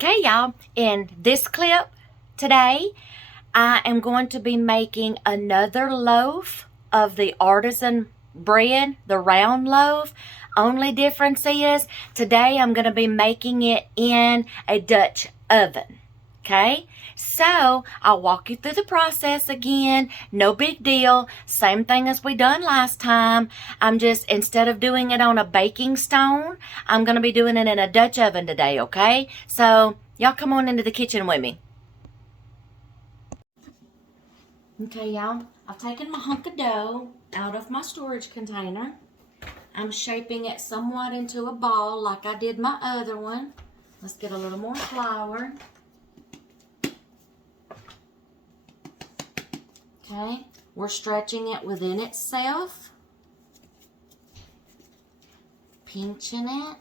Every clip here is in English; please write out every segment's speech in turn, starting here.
Okay, y'all, in this clip today, I am going to be making another loaf of the artisan bread, the round loaf. Only difference is today I'm going to be making it in a Dutch oven. Okay, so I'll walk you through the process again. No big deal. Same thing as we done last time. I'm just, instead of doing it on a baking stone, I'm going to be doing it in a Dutch oven today, okay? So y'all come on into the kitchen with me. Okay, y'all, I've taken my hunk of dough out of my storage container. I'm shaping it somewhat into a ball like I did my other one. Let's get a little more flour. Okay, we're stretching it within itself, pinching it.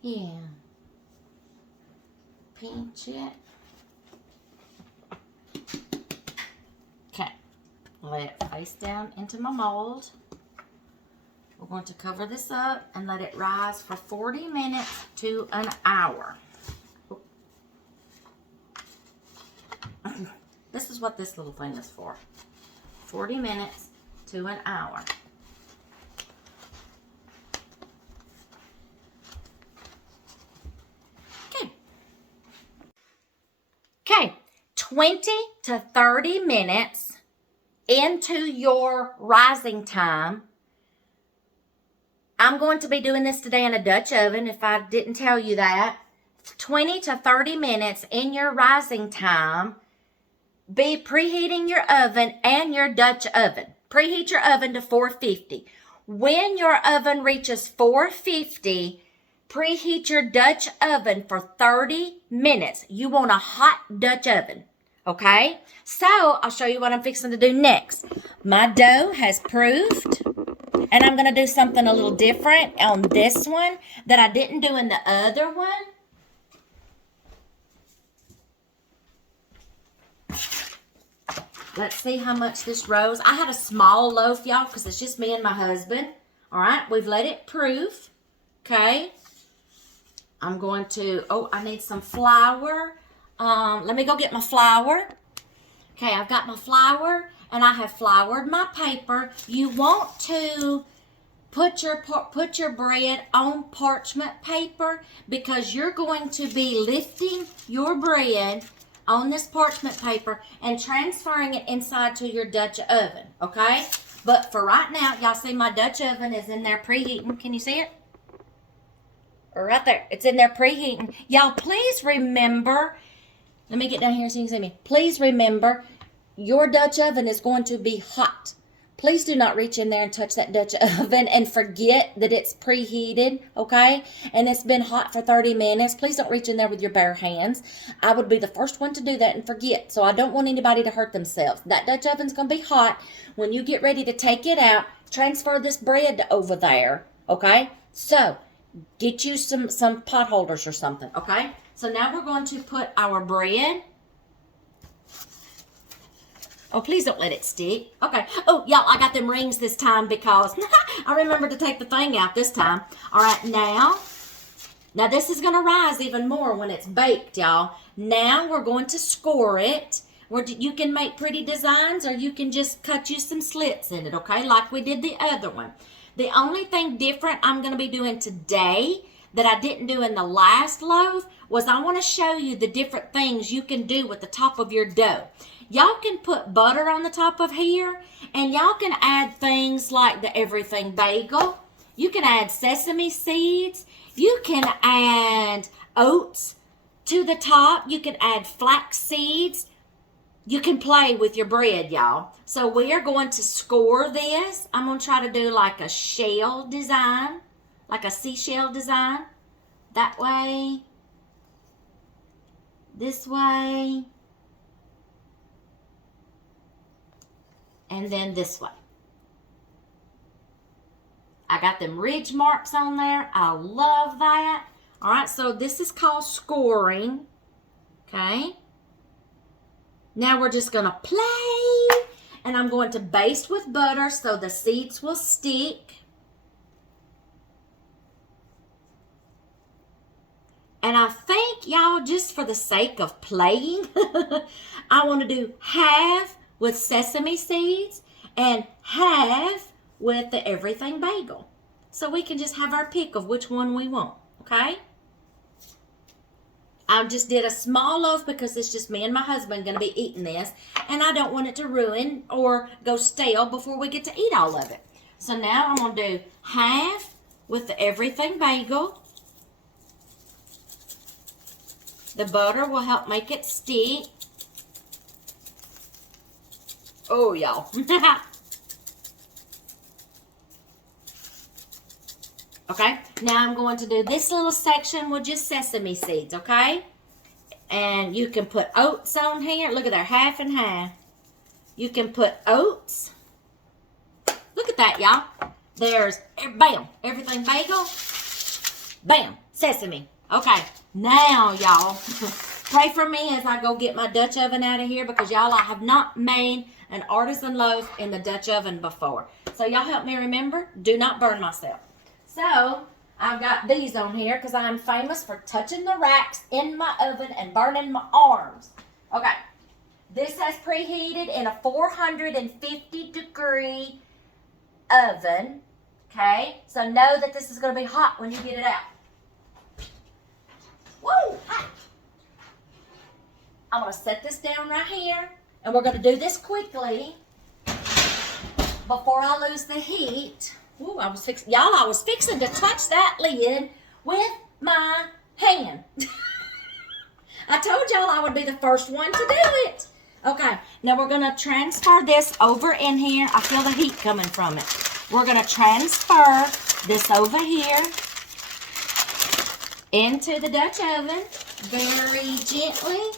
Yeah, pinch it. Okay, lay it face down into my mold. We're going to cover this up and let it rise for 40 minutes to an hour. This is what this little thing is for. 40 minutes to an hour. Okay, 20 to 30 minutes into your rising time. I'm going to be doing this today in a Dutch oven, if I didn't tell you that. 20 to 30 minutes in your rising time. Be preheating your oven and your Dutch oven. Preheat your oven to 450. When your oven reaches 450, preheat your Dutch oven for 30 minutes. You want a hot Dutch oven, okay? So I'll show you what I'm fixing to do next. My dough has proofed, and I'm going to do something a little different on this one that I didn't do in the other one. Let's see how much this rose. I had a small loaf, y'all, because it's just me and my husband. All right, we've let it proof. Okay. I'm going to, I need some flour. Let me go get my flour. Okay, I've got my flour, and I have floured my paper. You want to put your bread on parchment paper because you're going to be lifting your bread on this parchment paper and transferring it inside to your Dutch oven, okay? But for right now, y'all see my Dutch oven is in there preheating. Can you see it? Right there. It's in there preheating. Y'all, please remember, let me get down here so you can see me. Please remember, your Dutch oven is going to be hot. Please do not reach in there and touch that Dutch oven and forget that it's preheated, okay? And it's been hot for 30 minutes. Please don't reach in there with your bare hands. I would be the first one to do that and forget. So I don't want anybody to hurt themselves. That Dutch oven's going to be hot. When you get ready to take it out, transfer this bread over there, okay? So get you some pot holders or something, okay? So now we're going to put our bread. Oh, please don't let it stick. Okay. Oh, y'all, I got them rings this time because I remembered to take the thing out this time. All right, now this is going to rise even more when it's baked, y'all. Now we're going to score it. You can make pretty designs or you can just cut you some slits in it, okay, like we did the other one. The only thing different I'm going to be doing today that I didn't do in the last loaf was I want to show you the different things you can do with the top of your dough. Y'all can put butter on the top of here, and y'all can add things like the everything bagel. You can add sesame seeds. You can add oats to the top. You can add flax seeds. You can play with your bread, y'all. So we are going to score this. I'm going to try to do like a shell design, like a seashell design. That way, this way, and then this way. I got them ridge marks on there. I love that. All right, so this is called scoring. Okay. Now we're just going to play, and I'm going to baste with butter so the seeds will stick. And I think, y'all, just for the sake of playing, I want to do half with sesame seeds and half with the everything bagel. So we can just have our pick of which one we want, okay? I just did a small loaf because it's just me and my husband going to be eating this. And I don't want it to ruin or go stale before we get to eat all of it. So now I'm going to do half with the everything bagel. The butter will help make it stick. Oh, y'all. Okay, now I'm going to do this little section with just sesame seeds, okay? And you can put oats on here. Look at there, half and half. You can put oats. Look at that, y'all. There's, bam, everything bagel. Bam, sesame. Okay, now, y'all, pray for me as I go get my Dutch oven out of here because, y'all, I have not made an artisan loaf in the Dutch oven before. So, y'all help me remember, do not burn myself. So, I've got these on here because I'm famous for touching the racks in my oven and burning my arms. Okay, this has preheated in a 450-degree oven. Okay, so know that this is going to be hot when you get it out. Woo, hot. I'm going to set this down right here, and we're going to do this quickly before I lose the heat. Ooh, I was fixing to touch that lid with my hand. I told y'all I would be the first one to do it. Okay, now we're going to transfer this over in here. I feel the heat coming from it. We're going to transfer this over here into the Dutch oven very gently.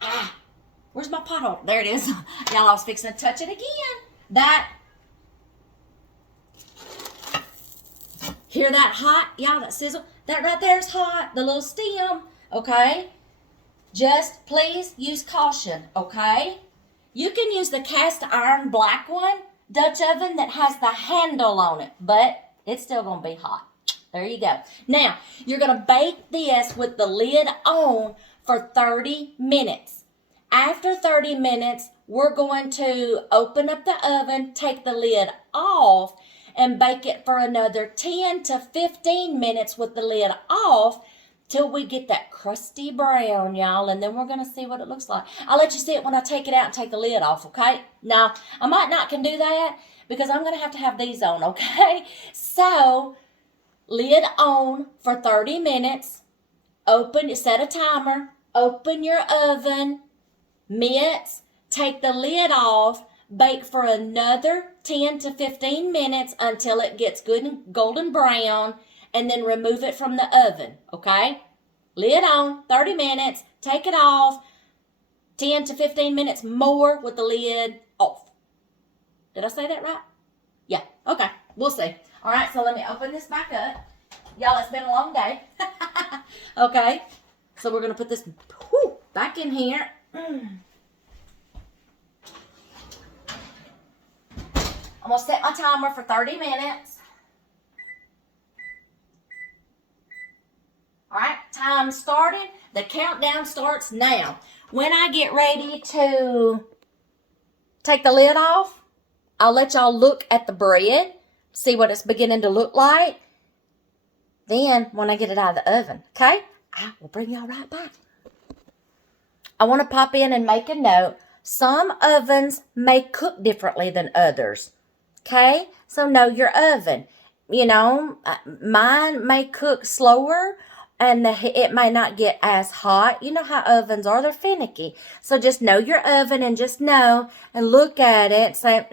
Ah, where's my pothole? There it is. Y'all, I was fixing to touch it again. Hear that hot? Y'all, that sizzle? That right there is hot. The little stem, okay? Just please use caution, okay? You can use the cast iron black one, Dutch oven that has the handle on it, but it's still going to be hot. There you go. Now, you're going to bake this with the lid on for 30 minutes. After 30 minutes, we're going to open up the oven, take the lid off, and bake it for another 10 to 15 minutes with the lid off till we get that crusty brown, y'all, and then we're going to see what it looks like. I'll let you see it when I take it out and take the lid off, okay? Now, I might not can do that because I'm going to have these on, okay? So, lid on for 30 minutes. Set a timer. Open your oven mitts. Take the lid off. Bake for another 10 to 15 minutes until it gets good and golden brown. And then remove it from the oven, okay? Lid on, 30 minutes. Take it off. 10 to 15 minutes more with the lid off. Did I say that right? Yeah, okay. We'll see. All right, so let me open this back up. Y'all, it's been a long day. Okay, so we're going to put this back in here. I'm going to set my timer for 30 minutes. All right, time started. The countdown starts now. When I get ready to take the lid off, I'll let y'all look at the bread, see what it's beginning to look like. Then, when I get it out of the oven, okay, I will bring y'all right back. I want to pop in and make a note. Some ovens may cook differently than others, okay? So, know your oven. You know, mine may cook slower and it may not get as hot. You know how ovens are. They're finicky. So, just know your oven and just know and look at it and say,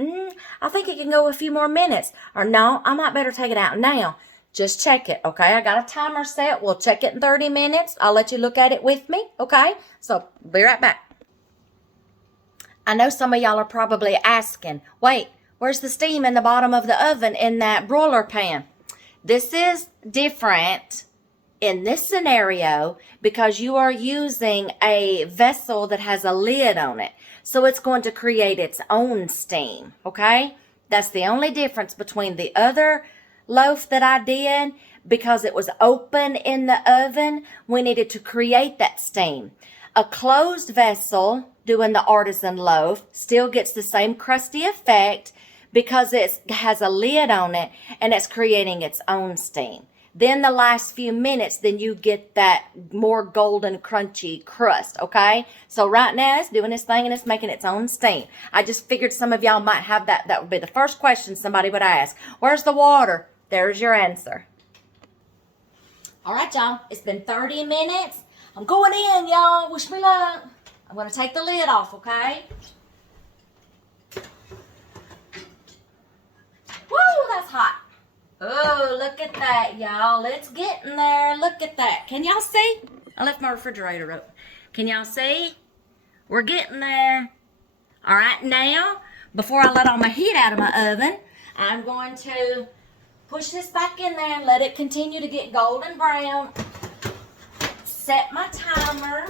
I think it can go a few more minutes. Or, no, I might better take it out now. Just check it, okay? I got a timer set. We'll check it in 30 minutes. I'll let you look at it with me, okay? So, be right back. I know some of y'all are probably asking, wait, where's the steam in the bottom of the oven in that broiler pan? This is different in this scenario because you are using a vessel that has a lid on it. So, it's going to create its own steam, okay? That's the only difference between the other loaf that I did, because it was open in the oven. We needed to create that steam. A closed vessel doing the artisan loaf still gets the same crusty effect because it has a lid on it and it's creating its own steam. Then the last few minutes, then you get that more golden, crunchy crust, okay? So right now, it's doing its thing and it's making its own steam. I just figured some of y'all might have that. That would be the first question somebody would ask. Where's the water? There's your answer. All right, y'all. It's been 30 minutes. I'm going in, y'all. Wish me luck. I'm going to take the lid off, okay? Woo, that's hot. Oh, look at that, y'all. It's getting there. Look at that. Can y'all see? I left my refrigerator open. Can y'all see? We're getting there. All right, now, before I let all my heat out of my oven, I'm going to push this back in there and let it continue to get golden brown. Set my timer.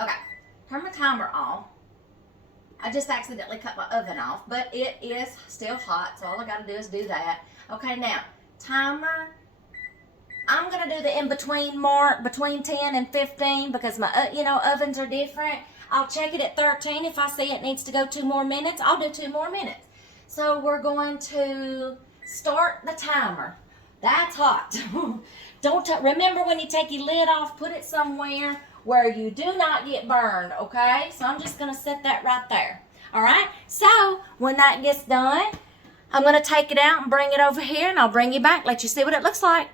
Okay, turn my timer off. I just accidentally cut my oven off, but it is still hot, so all I gotta do is do that. Okay, now, timer. I'm gonna do the in-between mark between 10 and 15 because my, ovens are different. I'll check it at 13. If I see it needs to go 2 more minutes, I'll do 2 more minutes. So we're going to start the timer. That's hot. Remember when you take your lid off, put it somewhere where you do not get burned, okay? So I'm just going to set that right there. All right? So when that gets done, I'm going to take it out and bring it over here, and I'll bring you back, let you see what it looks like.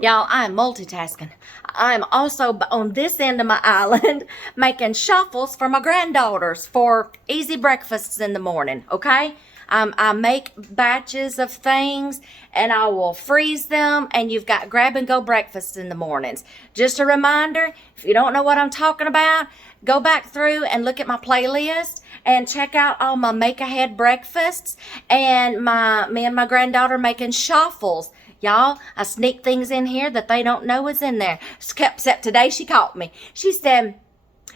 Y'all, I am multitasking. I'm also on this end of my island making shuffles for my granddaughters for easy breakfasts in the morning, okay? I make batches of things and I will freeze them, and you've got grab and go breakfasts in the mornings. Just a reminder, if you don't know what I'm talking about, go back through and look at my playlist and check out all my make ahead breakfasts and me and my granddaughter making shuffles. Y'all, I sneak things in here that they don't know is in there. Except today she caught me. She said,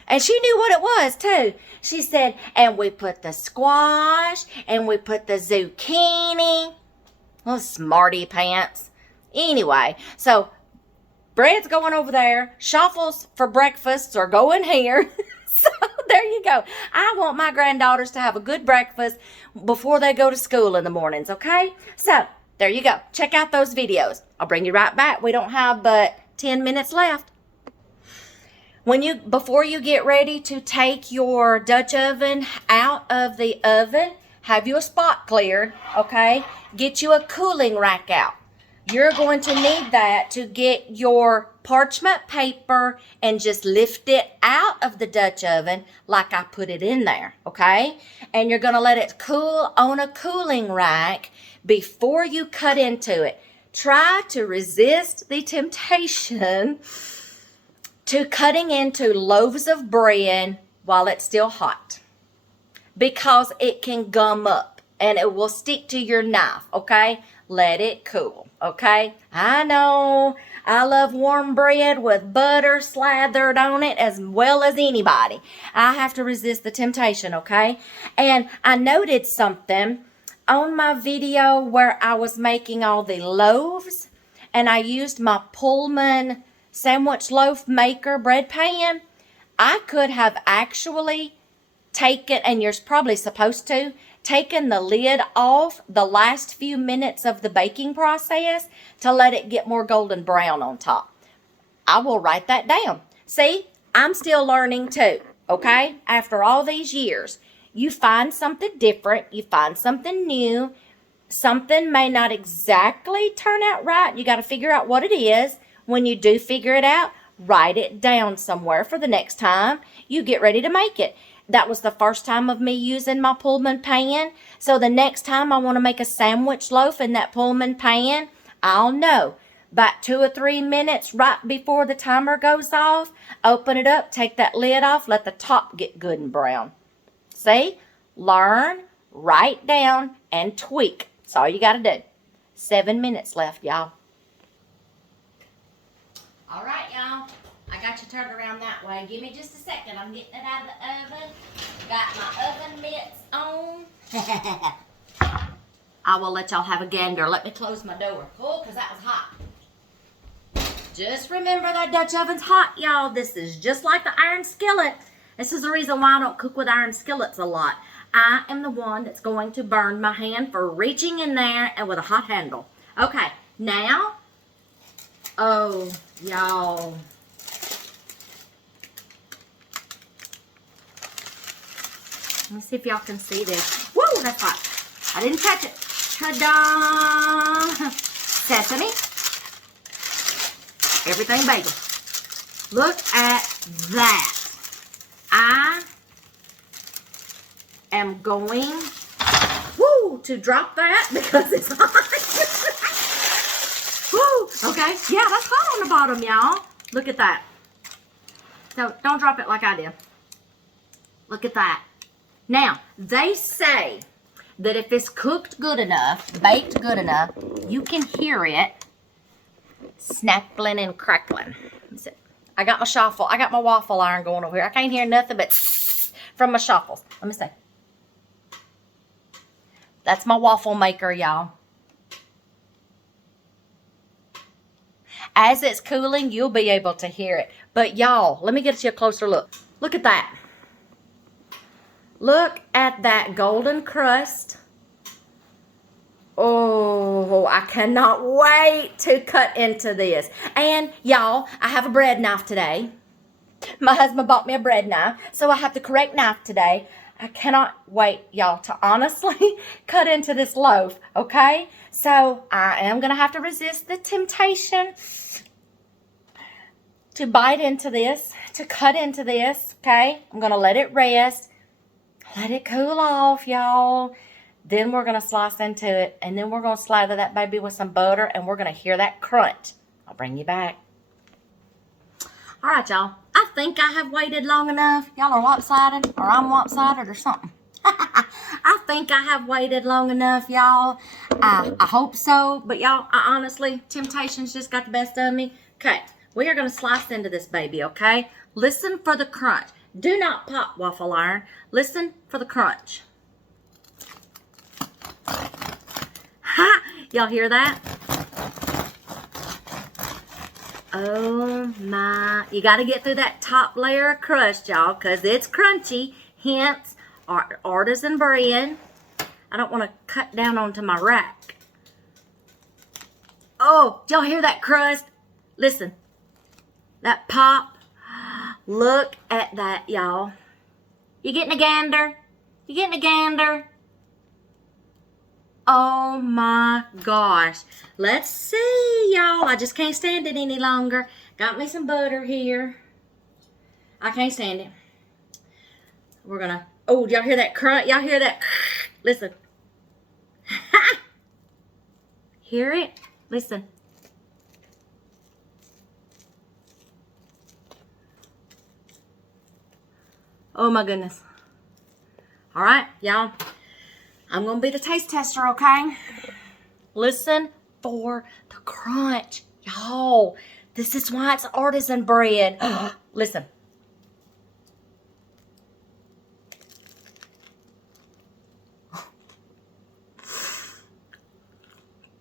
and she knew what it was too. She said, and we put the squash and we put the zucchini. Well, smarty pants. Anyway, so bread's going over there. Shuffles for breakfasts are going here. So there you go. I want my granddaughters to have a good breakfast before they go to school in the mornings, okay? So there you go. Check out those videos. I'll bring you right back. We don't have but 10 minutes left. Before you get ready to take your Dutch oven out of the oven, have you a spot cleared, okay? Get you a cooling rack out. You're going to need that to get your parchment paper and just lift it out of the Dutch oven like I put it in there, okay? And you're going to let it cool on a cooling rack before you cut into it. Try to resist the temptation to cutting into loaves of bread while it's still hot, because it can gum up and it will stick to your knife, okay? Let it cool, okay? I know I love warm bread with butter slathered on it as well as anybody. I have to resist the temptation, okay? And I noted something on my video where I was making all the loaves, and I used my Pullman sandwich loaf maker bread pan. I could have actually taken, and you're probably supposed to, taken the lid off the last few minutes of the baking process to let it get more golden brown on top. I will write that down. See, I'm still learning too, okay? After all these years, you find something different, you find something new, something may not exactly turn out right. You got to figure out what it is. When you do figure it out, write it down somewhere for the next time you get ready to make it. That was the first time of me using my Pullman pan. So the next time I want to make a sandwich loaf in that Pullman pan, I'll know. About 2 or 3 minutes right before the timer goes off, open it up, take that lid off, let the top get good and brown. See? Learn, write down, and tweak. That's all you got to do. 7 minutes left, y'all. All right, y'all. I got you turned around that way. Give me just a second. I'm getting it out of the oven. Got my oven mitts on. I will let y'all have a gander. Let me close my door. Oh, because that was hot. Just remember that Dutch oven's hot, y'all. This is just like the iron skillet. This is the reason why I don't cook with iron skillets a lot. I am the one that's going to burn my hand for reaching in there and with a hot handle. Okay, now, oh, y'all. Let me see if y'all can see this. Woo, that's hot. I didn't touch it. Ta-da! Sesame. Everything bagel. Look at that. I am going, to drop that because it's hot. Woo, okay. Yeah, that's hot on the bottom, y'all. Look at that. So don't drop it like I did. Look at that. Now, they say that if it's cooked good enough, baked good enough, you can hear it snapping and crackling. I got my shuffle. I got my waffle iron going over here. I can't hear nothing but from my shuffles. Let me see. That's my waffle maker, y'all. As it's cooling, you'll be able to hear it. But y'all, let me get you a closer look. Look at that. Look at that golden crust. Oh, I cannot wait to cut into this. And y'all, I have a bread knife today. My husband bought me a bread knife, so I have the correct knife today. I cannot wait, y'all, to honestly cut into this loaf, okay? So I am going to have to resist the temptation to bite into this, to cut into this, okay? I'm going to let it rest, let it cool off, y'all. Then we're going to slice into it, and then we're going to slather that baby with some butter, and we're going to hear that crunch. I'll bring you back. All right, y'all. I think I have waited long enough. Y'all are lopsided, or I'm lopsided, or something. I think I have waited long enough, y'all. I hope so. But, y'all, honestly, temptation's just got the best of me. Okay, we are going to slice into this baby, okay? Listen for the crunch. Do not pop waffle iron. Listen for the crunch. Ha! Y'all hear that? Oh my, you got to get through that top layer of crust, y'all, because it's crunchy. Hence, artisan bread. I don't want to cut down onto my rack. Oh, y'all hear that crust? Listen, that pop. Look at that, y'all. You getting a gander? You getting a gander? Oh my gosh. Let's see, y'all. I just can't stand it any longer. Got me some butter here. I can't stand it. We're gonna, oh, y'all hear that crunch? Y'all hear that? Listen. Hear it? Listen. Oh my goodness. All right, y'all. I'm going to be the taste tester, okay? Listen for the crunch. Y'all, this is why it's artisan bread. Listen.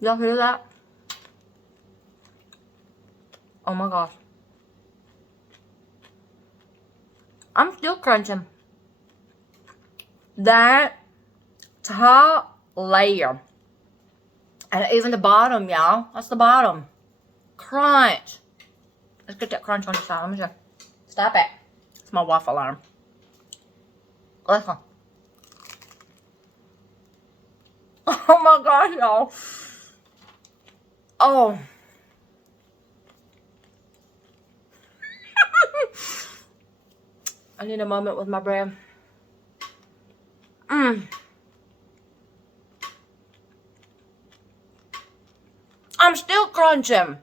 Y'all hear that? Oh my gosh. I'm still crunching. That top layer. And even the bottom, y'all. That's the bottom. Crunch. Let's get that crunch on the side. Let me show. Stop it. It's my waffle arm. Listen. Oh my gosh, y'all. Oh. I need a moment with my bread. I'm still crunching.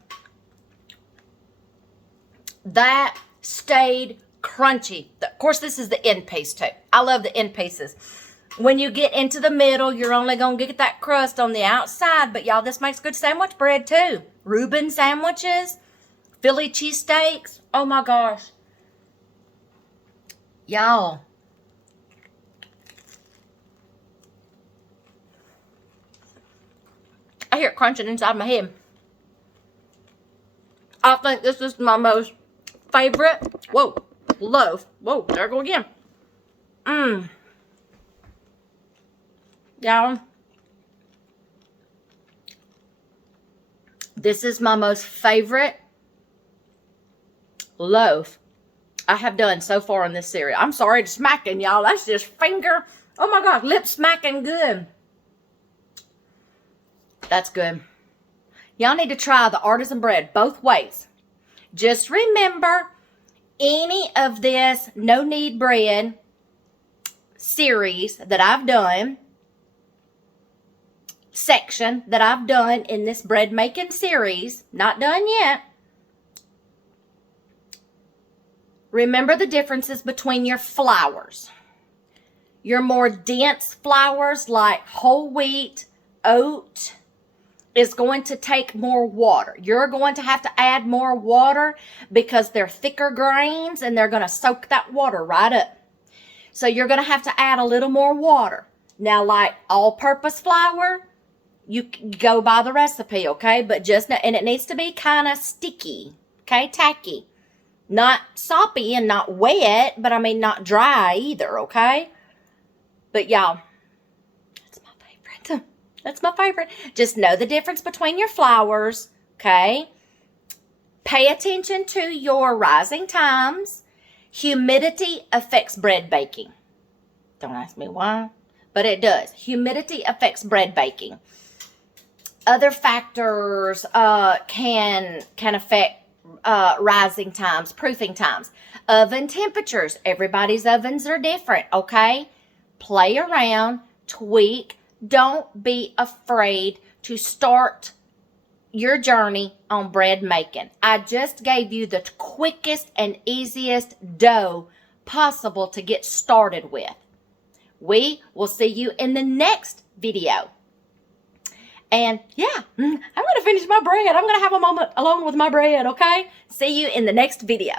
That stayed crunchy. Of course, this is the end piece too. I love the end pieces. When you get into the middle, you're only going to get that crust on the outside. But y'all, this makes good sandwich bread too. Reuben sandwiches, Philly cheesesteaks. Oh my gosh. Y'all. I hear it crunching inside my head. I think this is my most favorite. Whoa. Loaf. Whoa. There I go again. Y'all. This is my most favorite loaf I have done so far in this series. I'm sorry to smacking, y'all. That's just finger. Oh my God, lip smacking good. That's good. Y'all need to try the artisan bread both ways. Just remember, any of this no knead bread series that I've done, section that I've done in this bread making series, not done yet. Remember the differences between your flours. Your more dense flours like whole wheat, oat, is going to take more water. You're going to have to add more water because they're thicker grains and they're going to soak that water right up. So you're going to have to add a little more water. Now, like all-purpose flour, you go by the recipe, okay? But just, and it needs to be kind of sticky, okay? Tacky. Not soppy and not wet, but I mean not dry either, okay? But y'all, that's my favorite. That's my favorite. Just know the difference between your flours, okay? Pay attention to your rising times. Humidity affects bread baking. Don't ask me why, but it does. Humidity affects bread baking. Other factors can affect rising times, proofing times. Oven temperatures. Everybody's ovens are different, okay? Play around, tweak. Don't be afraid to start your journey on bread making. I just gave you the quickest and easiest dough possible to get started with. We will see you in the next video. And yeah, I'm going to finish my bread. I'm going to have a moment alone with my bread, okay? See you in the next video.